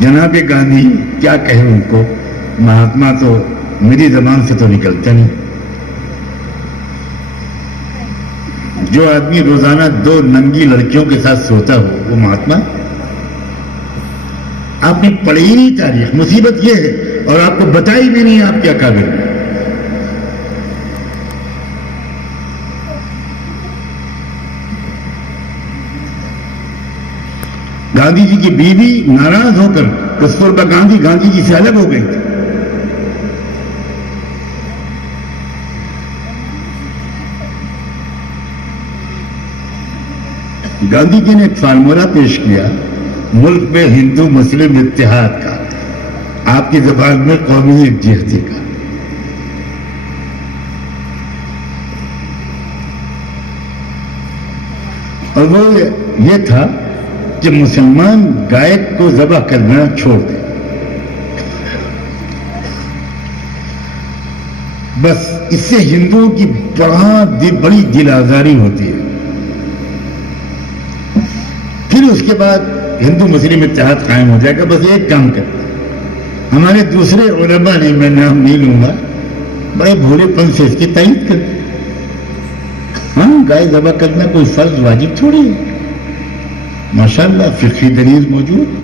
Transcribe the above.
جناب گاندھی کیا کہیں ان کو، مہاتما تو میری زبان سے تو نکلتے نہیں. جو آدمی روزانہ 2 ننگی لڑکیوں کے ساتھ سوتا ہو وہ مہاتما؟ آپ نے پڑھی ہی نہیں تاریخ. مصیبت یہ ہے اور آپ کو بتائی بھی نہیں آپ کیا قابل ہیں. گاندھی جی کی بیوی ناراض ہو کر کستوربا گاندھی جی سے الگ ہو گئی تھی. گاندھی جی نے ایک فارمولہ پیش کیا ملک میں ہندو مسلم اتحاد کا، آپ کی زبان میں قومی یکجہتی کا. اور وہ یہ تھا کہ مسلمان گائے کو ذبح کرنا چھوڑ دیں. بس اس سے ہندوؤں کی بڑی دل آزاری ہوتی ہے. پھر اس کے بعد ہندو مسلم اتحاد قائم ہو جائے گا. بس ایک کام کر، ہمارے دوسرے علماء نے، میں نام نہیں لوں گا، بڑے بھولے پن سے اس کی تائید کر دی. ہاں، گائے ذبح کرنا کوئی فرض واجب تھوڑی ہے. ماشاءاللہ فقہی دلیل موجود.